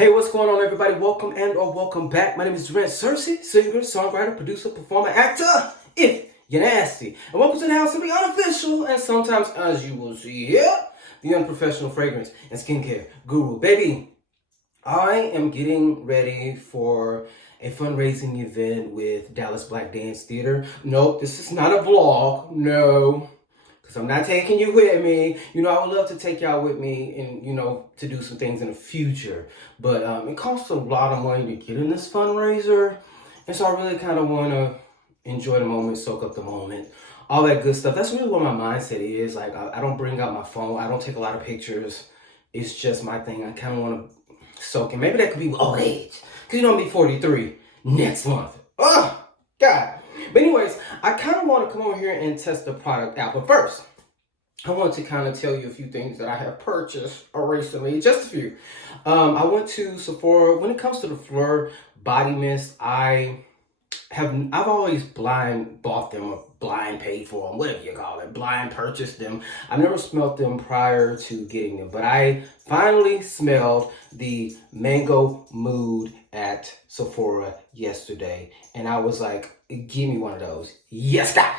Hey, what's going on, everybody? Welcome and/or welcome back. My name is durantsearcy, singer, songwriter, producer, performer, actor, if you're nasty. And welcome to the house of the unofficial, and sometimes, as you will see here, the unprofessional fragrance and skincare guru. Baby, I am getting ready for a fundraising event with Dallas Black Dance Theater. Nope, this is not a vlog. No. Because I'm not taking you with me. You know, I would love to take y'all with me and, to do some things in the future. But it costs a lot of money to get in this fundraiser. And so I really kind of want to enjoy the moment, soak up the moment, all that good stuff. That's really what my mindset is. Like, I don't bring out my phone. I don't take a lot of pictures. It's just my thing. I kind of want to soak in. Maybe that could be old age. Because, I'm going to be 43 next month. Oh, God. But anyways, I kind of want to come over here and test the product out. But first, I want to kind of tell you a few things that I have purchased recently. Just a few. I went to Sephora. When it comes to the Fleur body mist, I've always blind bought them or blind paid for them, whatever you call it, blind purchased them. I've never smelled them prior to getting them, but I finally smelled the Mango Mood at Sephora yesterday, and I was like, give me one of those. Yes, God.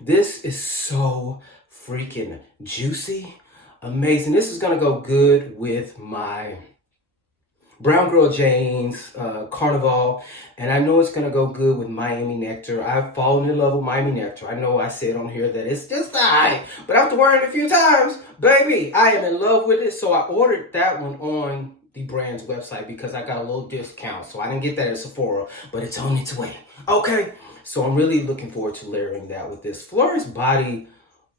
This is so freaking juicy, amazing. This is gonna go good with my Brown Girl Jane's Carnival, and I know it's gonna go good with Miami Nectar. I've fallen in love with Miami Nectar. I know I said on here that it's just high, but after wearing it a few times, baby, I am in love with it. So I ordered that one on the brand's website because I got a little discount. So I didn't get that at Sephora, but it's on its way. Okay, so I'm really looking forward to layering that with this. Fleur's body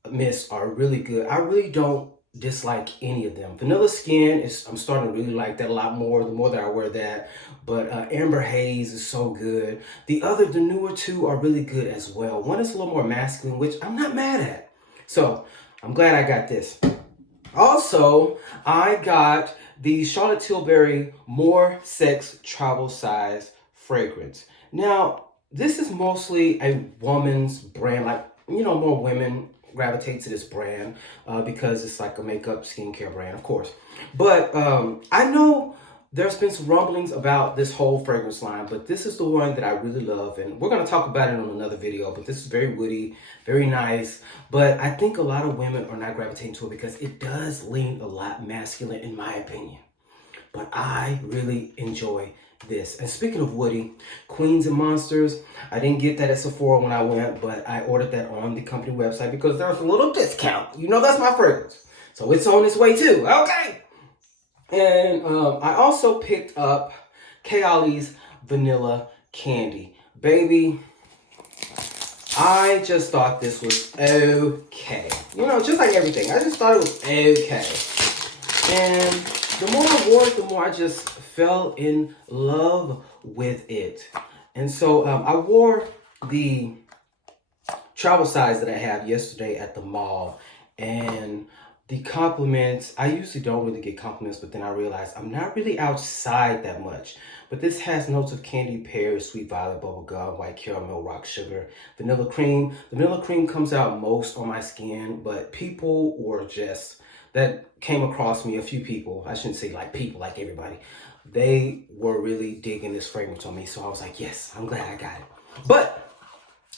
mists are really good. I really don't dislike any of them. Vanilla Skin I'm starting to really like that a lot more the more that I wear that. But Amber Haze is so good. The newer two are really good as well. One is a little more masculine, which I'm not mad at. So I'm glad I got this. Also, I got the Charlotte Tilbury More Sex Travel Size fragrance. Now, this is mostly a woman's brand, like, more women gravitate to this brand because it's like a makeup skincare brand, of course. But I know there's been some rumblings about this whole fragrance line, but this is the one that I really love, and we're going to talk about it on another video. But this is very woody, very nice, but I think a lot of women are not gravitating to it because it does lean a lot masculine in my opinion. But I really enjoy this. And speaking of woody, Queens and Monsters, I didn't get that at Sephora when I went, but I ordered that on the company website because there was a little discount. That's my fragrance. So it's on its way too. Okay. And I also picked up Kayali's Vanilla Candy. Baby, I just thought this was okay. Just like everything. I just thought it was okay. And the more I wore it, the more I just fell in love with it. And so I wore the travel size that I have yesterday at the mall, and the compliments, I usually don't really get compliments, but then I realized I'm not really outside that much. But this has notes of candy, pear, sweet violet, bubblegum, white caramel, rock sugar, vanilla cream. The vanilla cream comes out most on my skin, but people were that came across me, a few people, I shouldn't say like people, like everybody, they were really digging this fragrance on me. So I was like, yes, I'm glad I got it. But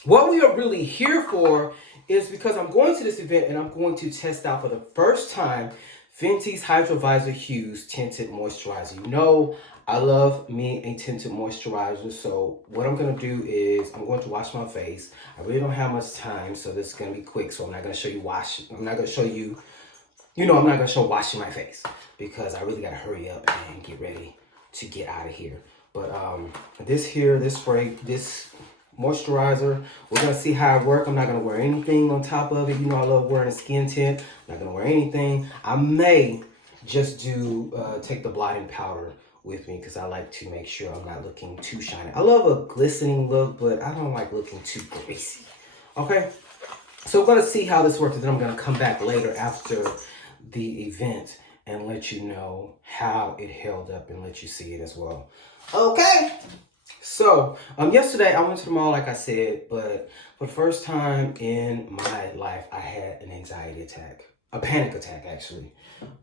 what we are really here for is because I'm going to this event and I'm going to test out for the first time Fenty's Hydra Vizor Huez Tinted Moisturizer. I love me a tinted moisturizer. So what I'm going to do is I'm going to wash my face. I really don't have much time, so this is going to be quick. So I'm not going to show you I'm not going to show you, I'm not going to show washing my face because I really got to hurry up and get ready to get out of here. But this moisturizer, we're going to see how it works. I'm not going to wear anything on top of it. I love wearing a skin tint. I'm not going to wear anything. I may just take the blotting powder with me because I like to make sure I'm not looking too shiny. I love a glistening look, but I don't like looking too greasy. Okay? So we're going to see how this works, and then I'm going to come back later after the event and let you know how it held up and let you see it as well. Okay? So, yesterday I went to the mall, like I said, but for the first time in my life, I had an anxiety attack. a panic attack, actually.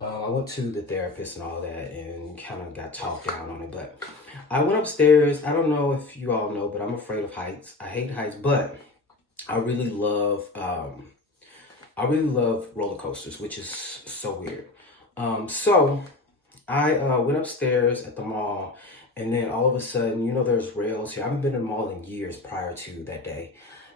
I went to the therapist and all that and kind of got talked down on it. But I went upstairs. I don't know if you all know, but I'm afraid of heights. I hate heights, but I really love roller coasters, which is so weird. So I went upstairs at the mall, and then all of a sudden, you know, there's rails here. I haven't been in the mall in years prior to that day.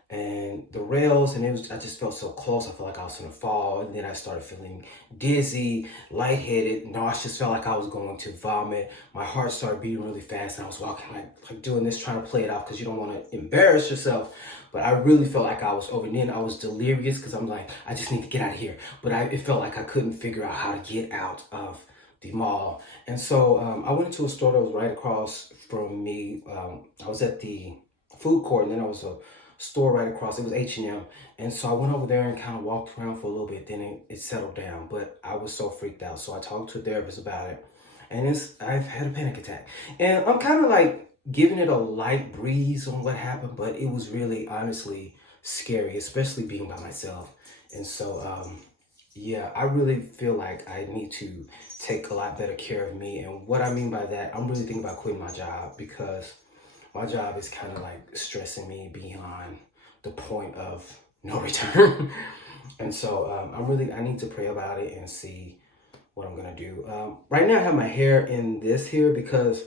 And the rails, and I just felt so close. I felt like I was gonna fall, and then I started feeling dizzy, lightheaded, nauseous. Felt like I was going to vomit. My heart started beating really fast, and I was walking like doing this, trying to play it out because you don't want to embarrass yourself. But I really felt like I was over. And then I was delirious because I'm like, I just need to get out of here. But it felt like I couldn't figure out how to get out of the mall. And so I went into a store that was right across from me. I was at the food court, and then I was a store right across. It was H&M. And so I went over there and kind of walked around for a little bit. Then it settled down, but I was so freaked out. So I talked to a therapist about it, and I've had a panic attack. And I'm kind of like giving it a light breeze on what happened, but it was really honestly scary, especially being by myself. And so yeah, I really feel like I need to take a lot better care of me. And what I mean by that, I'm really thinking about quitting my job, because my job is kind of like stressing me beyond the point of no return. And so I need to pray about it and see what I'm gonna do. Right now I have my hair in this here because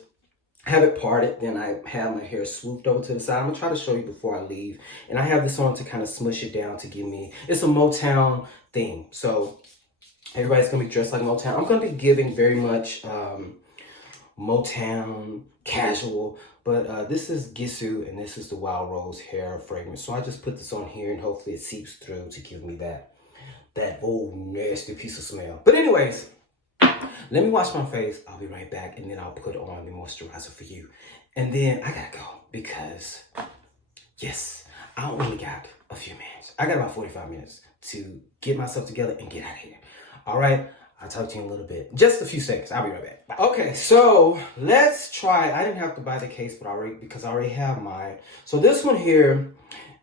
I have it parted, then I have my hair swooped over to the side. I'm gonna try to show you before I leave. And I have this on to kind of smush it down to give me, it's a Motown theme. So everybody's gonna be dressed like Motown. I'm gonna be giving very much Motown, casual, but this is Gissu, and this is the Wild Rose hair fragrance. So I just put this on here, and hopefully it seeps through to give me that old nasty piece of smell. But anyways, let me wash my face. I'll be right back, and then I'll put on the moisturizer for you. And then I gotta go because, yes, I only got a few minutes. I got about 45 minutes to get myself together and get out of here. All right? I'll talk to you in a little bit. Just a few seconds. I'll be right back. Bye. Okay, so let's try. I didn't have to buy the case, because I already have mine. So this one here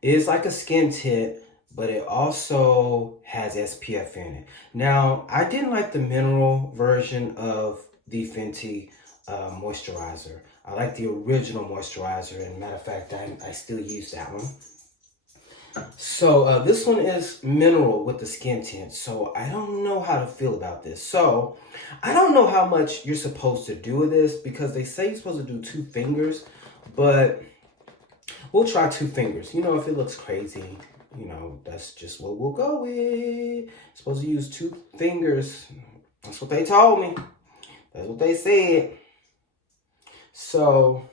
is like a skin tint, but it also has SPF in it. Now, I didn't like the mineral version of the Fenty moisturizer. I like the original moisturizer, and matter of fact, I still use that one. So this one is mineral with the skin tint. So I don't know how to feel about this. So I don't know how much you're supposed to do with this, because they say you're supposed to do 2 fingers, but we'll try 2 fingers. You know, if it looks crazy, you know, that's just what we'll go with. Supposed to use 2 fingers. That's what they told me. That's what they said. So,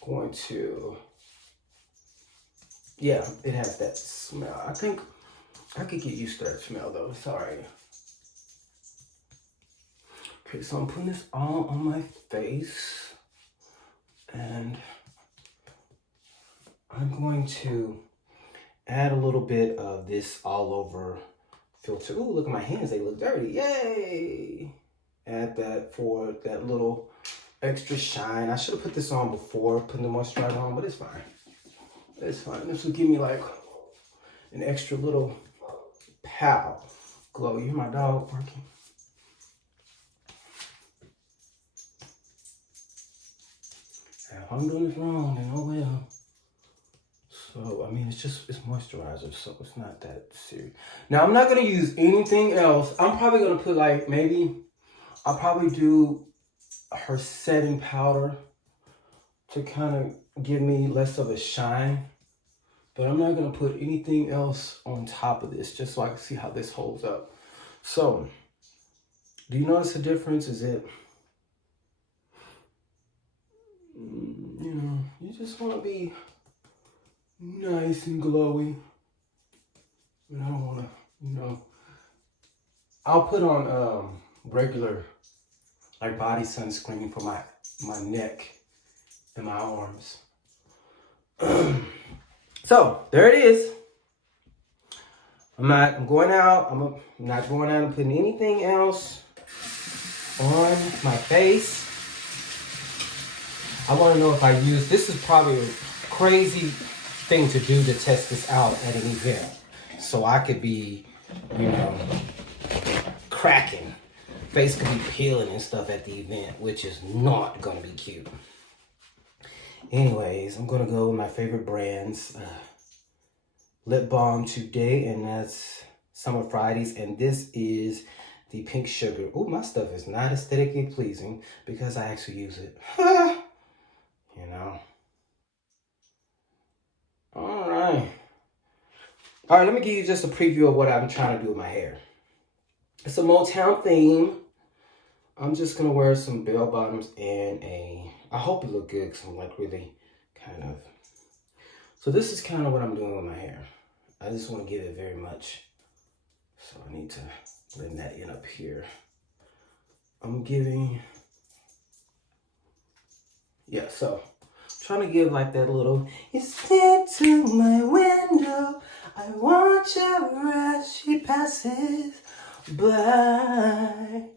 going to, yeah, it has that smell. I think I could get used to that smell though. It's all right. Okay, so I'm putting this all on my face, and I'm going to add a little bit of this all over filter. Ooh, look at my hands, they look dirty. Yay! Add that for that little extra shine. I should have put this on before putting the moisturizer on, but it's fine. It's fine. This will give me like an extra little pow glow. You hear my dog barking? If I'm doing this wrong, then oh well. So, I mean, it's moisturizer, so it's not that serious. Now, I'm not going to use anything else. I'm probably going to put like, I'll probably do her setting powder to kind of give me less of a shine. But I'm not going to put anything else on top of this, just so I can see how this holds up. So, do you notice the difference? Is it, you know, you just want to be nice and glowy. But I don't want to, you know, I'll put on regular, like body sunscreen for my neck and my arms. So, there it is. I'm not going out and putting anything else on my face. I want to know if I use, this is probably a crazy thing to do to test this out at an event. So I could be you know, cracking. Face could be peeling and stuff at the event, which is not gonna be cute. Anyways, I'm gonna go with my favorite brands. Lip balm today, and that's Summer Fridays, and this is the Pink Sugar. Oh, my stuff is not aesthetically pleasing because I actually use it. You know. All right, let me give you just a preview of what I'm trying to do with my hair. It's a Motown theme. I'm just gonna wear some bell bottoms and I hope it look good because I'm like really kind of. So this is kind of what I'm doing with my hair. I just want to give it very much. So I need to blend that in up here. I'm giving, yeah, so trying to give like that little, you step to my window, I watch her as she passes by.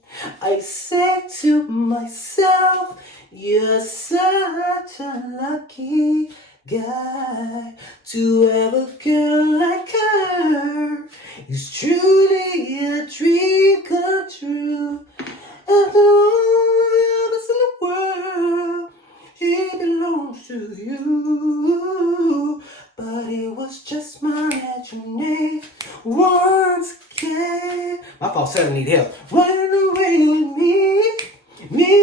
I say to myself, you're such a lucky guy to have a girl like her. It's truly a dream come true. After all the others in the world, she belongs to you. But it was just my imagination once again. My falsetto need help. Running away with me.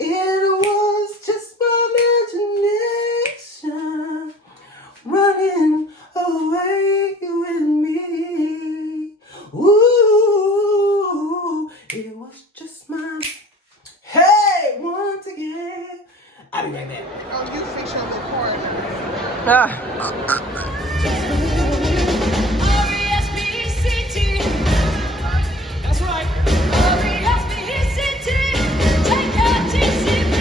It was just my imagination running away with me. Ooh, it was just my. Hey, once again. I'll be right back. Oh, you fix your little corner. R-E-S-P-E-C-T. That's right. R-E-S-P-E-C-T. Take your TCP.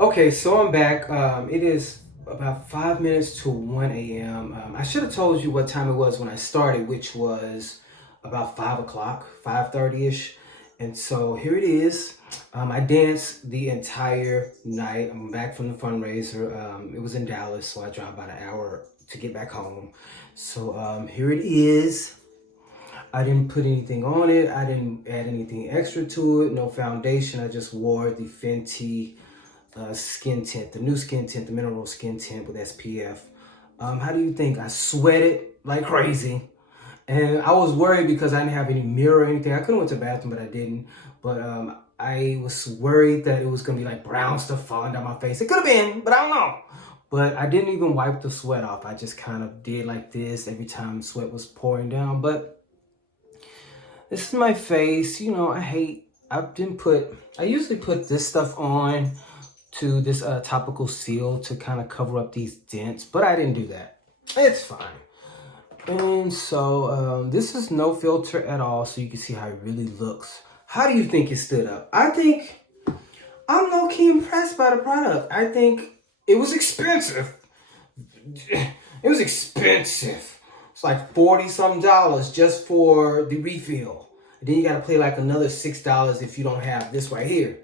Okay, so I'm back. It is about 5 minutes to 1 a.m. I should have told you what time it was when I started, which was about 5 o'clock, 5:30-ish. And so here it is. I danced the entire night. I'm back from the fundraiser. It was in Dallas, so I drove about an hour to get back home. So here it is. I didn't put anything on it. I didn't add anything extra to it. No foundation. I just wore the Fenty skin tint, the new skin tint, the mineral skin tint with SPF. How do you think? I sweated like crazy. And I was worried because I didn't have any mirror or anything. I could have went to the bathroom, but I didn't. But I was worried that it was going to be like brown stuff falling down my face. It could have been, but I don't know. But I didn't even wipe the sweat off. I just kind of did like this every time sweat was pouring down. But this is my face. You know, I usually put this stuff on to this topical seal to kind of cover up these dents. But I didn't do that. It's fine. And so this is no filter at all, so you can see how it really looks. How do you think it stood up? I think I'm low-key impressed by the product. I think it was expensive. It was expensive. It's like $40-something just for the refill. And then you gotta pay like another $6 if you don't have this right here.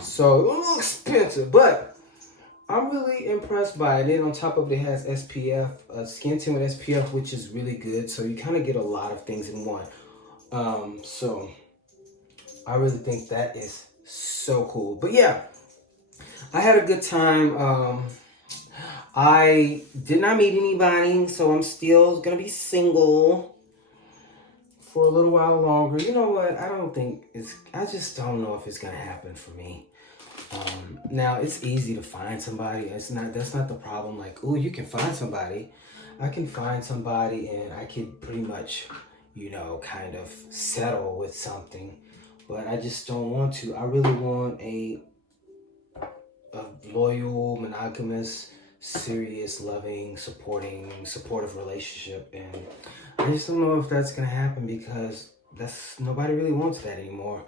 So it was expensive, but I'm really impressed by it. And then on top of it, it has SPF, skin tint with SPF, which is really good. So you kind of get a lot of things in one. So I really think that is so cool. But yeah, I had a good time. I did not meet anybody, so I'm still gonna be single for a little while longer. You know what? I just don't know if it's gonna happen for me. Now it's easy to find somebody. That's not the problem. Like, oh, you can find somebody. I can find somebody and I can pretty much, you know, kind of settle with something. But I just don't want to. I really want a loyal, monogamous, serious, loving, supportive relationship. And I just don't know if that's gonna happen because nobody really wants that anymore.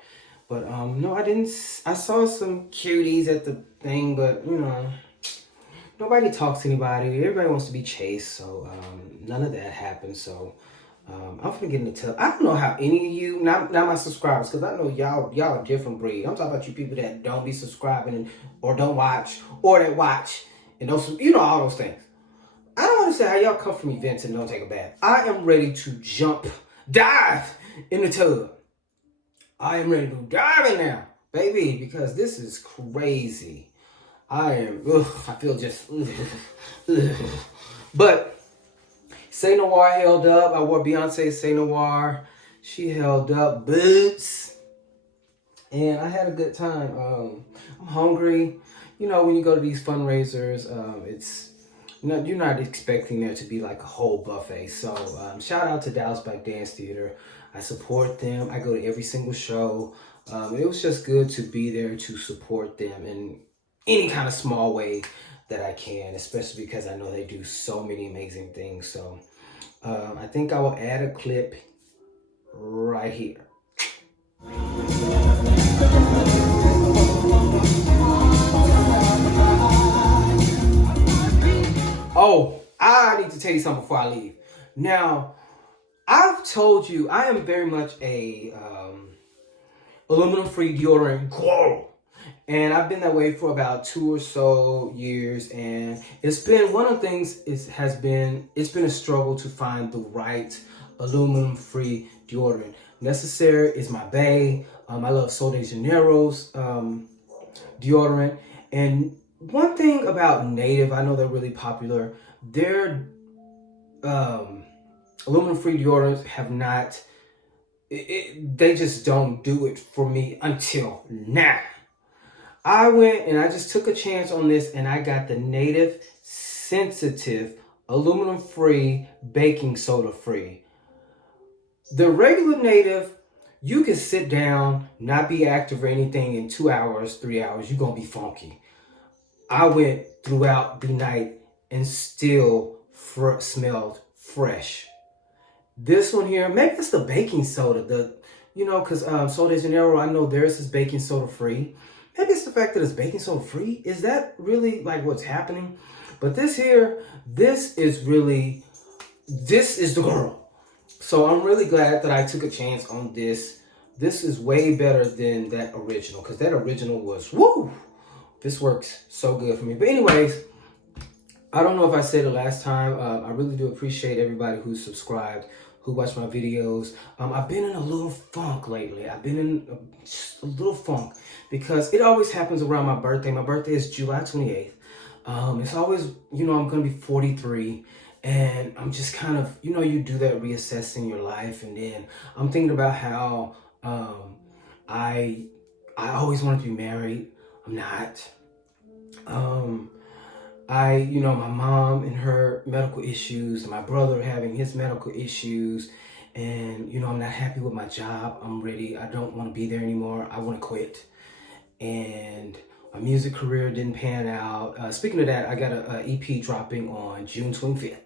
But no, I didn't. I saw some cuties at the thing, but you know, nobody talks to anybody. Everybody wants to be chased, so none of that happened. So I'm gonna get into. I don't know how any of you, not my subscribers, because I know y'all a different breed. I'm talking about you people that don't be subscribing or don't watch, or that watch and those, all those things. I don't understand how y'all come from events and don't take a bath. I am ready to dive in the tub. I am ready to dive in now, baby, because this is crazy. I feel just, But Say Noir held up. I wore Beyonce's Say Noir. She held up. Boots. And I had a good time. I'm hungry. When you go to these fundraisers, it's you're not expecting there to be like a whole buffet. So shout out to Dallas Black Dance Theater. I support them. I go to every single show. It was just good to be there to support them in any kind of small way that I can, especially because I know they do so many amazing things. So I think I will add a clip right here. Oh, I need to tell you something before I leave. Now, I've told you I am very much a aluminum-free deodorant girl. And I've been that way for about 2 or so years. And it's been one of the things it's been a struggle to find the right aluminum-free deodorant. Necessary is my bae. I love Sol de Janeiro's deodorant. And one thing about Native, I know they're really popular. Their aluminum-free deodorants have not, they just don't do it for me until now. I went and I just took a chance on this and I got the Native Sensitive aluminum-free, baking soda-free. The regular Native, you can sit down, not be active or anything in 2 hours, 3 hours, you're going to be funky. I went throughout the night and still smelled fresh. This one here, maybe it's the baking soda, because Sol de Janeiro, I know theirs is baking soda free. Maybe it's the fact that it's baking soda free. Is that really like what's happening? But this here, this is the girl. So I'm really glad that I took a chance on this. This is way better than that original, because that original was, woo! This works so good for me. But anyways, I don't know if I said it last time. I really do appreciate everybody who's subscribed, who watched my videos. I've been in a little funk lately. I've been in a little funk because it always happens around my birthday. My birthday is July 28th. It's always, I'm going to be 43. And I'm just kind of, you do that reassessing your life. And then I'm thinking about how I always wanted to be married. I'm not. My mom and her medical issues, my brother having his medical issues, and, I'm not happy with my job. I'm ready. I don't want to be there anymore. I want to quit. And my music career didn't pan out. Speaking of that, I got a EP dropping on June 25th.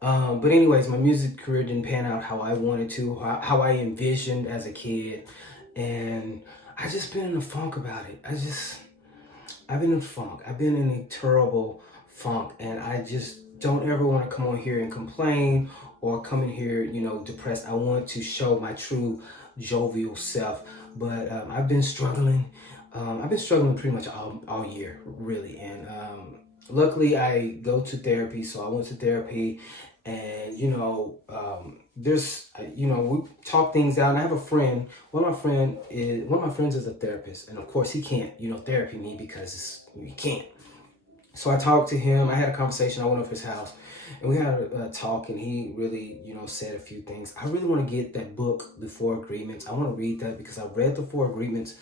But anyways, my music career didn't pan out how I wanted to, how I envisioned as a kid. And I just been in a funk about it. I've been in funk. I've been in a terrible funk. And I just don't ever want to come on here and complain or come in here, depressed. I want to show my true jovial self. But I've been struggling. I've been struggling pretty much all year, really. And luckily, I go to therapy. So I went to therapy. And, we talk things out. And I have a friend. One of my friends is a therapist. And, of course, he can't, therapy me because he can't. So I talked to him. I had a conversation. I went up to his house. And we had a talk. And he really, said a few things. I really want to get that book, The 4 Agreements. I want to read that because I read The 4 Agreements.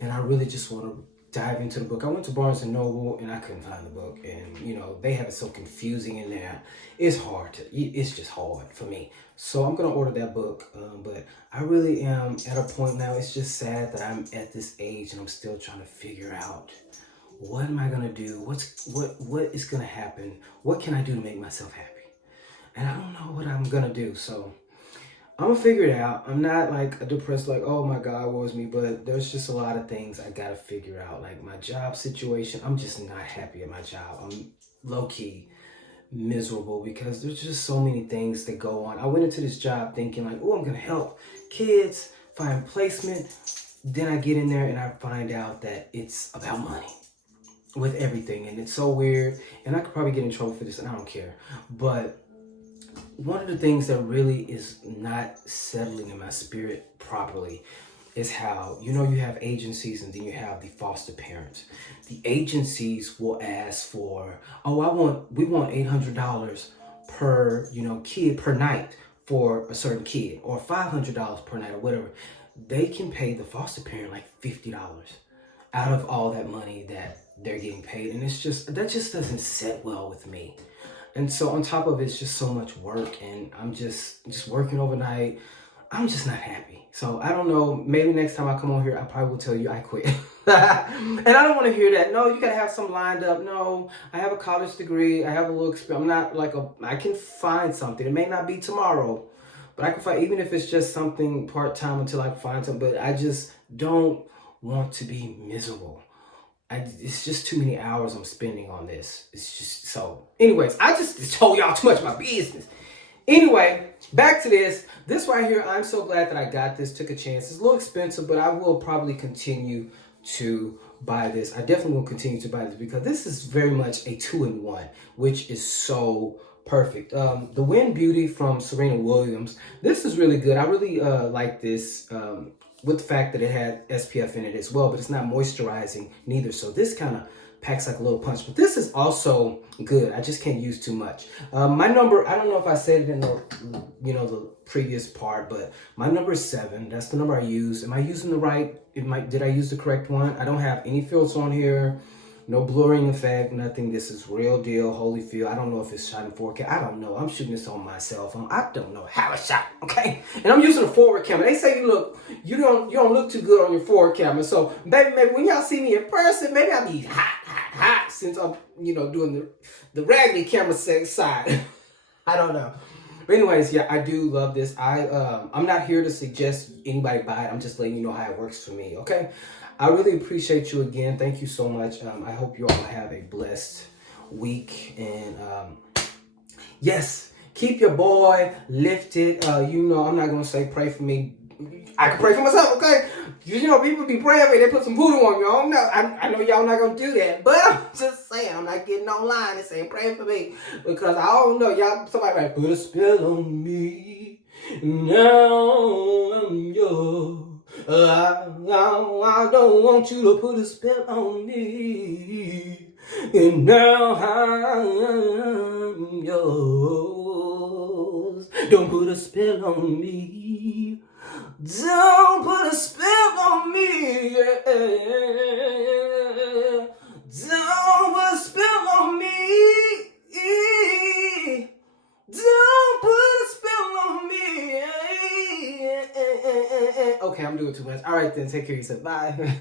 And I really just want to dive into the book. I went to Barnes & Noble and I couldn't find the book. And, they have it so confusing in there. It's just hard for me. So I'm going to order that book. But I really am at a point now. It's just sad that I'm at this age and I'm still trying to figure out what am I going to do? What is going to happen? What can I do to make myself happy? And I don't know what I'm going to do. So I'm going to figure it out. I'm not like depressed, like, oh my God, woe is me. But there's just a lot of things I got to figure out. Like my job situation, I'm just not happy at my job. I'm low-key miserable because there's just so many things that go on. I went into this job thinking like, oh, I'm going to help kids find placement. Then I get in there and I find out that it's about money. with everything, and it's so weird, and I could probably get in trouble for this, and I don't care. But one of the things that really is not settling in my spirit properly is how, you know, you have agencies and then you have the foster parents. The agencies will ask for, oh, we want $800 per, you know, kid per night for a certain kid, or $500 per night, or whatever. They can pay the foster parent like $50 out of all that money that they're getting paid, and it's just, that just doesn't sit well with me. And so on top of it, it's just so much work, and I'm just working overnight. I'm just not happy. So I don't know, maybe next time I come on here, I probably will tell you I quit. And I don't want to hear that. No, you got to have some lined up. No, I have a college degree. I have a little experience. I'm not like I can find something. It may not be tomorrow, but I can find, even if it's just something part-time until I find something. But I just don't want to be miserable. It's just too many hours I'm spending on this. It's just so. Anyways, I just told y'all too much of my business. Anyway, back to this. This right here, I'm so glad that I got this, took a chance. It's a little expensive, but I will probably continue to buy this. I definitely will continue to buy this because this is very much a 2-in-1, which is so perfect. The Wind Beauty from Serena Williams. This is really good. I really like this. With the fact that it had SPF in it as well, but it's not moisturizing neither. So this kind of packs like a little punch, but this is also good. I just can't use too much. My number, I don't know if I said it in the, you know, the previous part, but my number is 7. That's the number I use. Am I using the right, did I use the correct one? I don't have any filters on here. No blurring effect, nothing. This is real deal, Holyfield. I don't know if it's shot in 4K. I don't know. I'm shooting this on my cell phone. I don't know how it's shot, okay? And I'm using a forward camera. They say you don't look too good on your forward camera. So maybe when y'all see me in person, maybe I'll be hot since I'm, you know, doing the raggedy camera side. I don't know. But anyways, yeah, I do love this. I'm not here to suggest anybody buy it. I'm just letting you know how it works for me, okay? I really appreciate you again. Thank you so much. I hope you all have a blessed week. And yes, keep your boy lifted. You know, I'm not going to say pray for me. I can pray for myself, okay? You know, people be praying for me. They put some voodoo on me. I don't know. I know y'all not going to do that. But I'm just saying, I'm not getting online and saying pray for me. Because I don't know. Y'all, somebody might put a spell on me. Now I'm yours. I don't want you to put a spell on me. And now I'm yours. Don't put a spell on me. Don't put a spell on me. Don't put a spell on me. Don't put a spell on me. Okay, I'm doing too much. All right then, take care of yourself. Bye.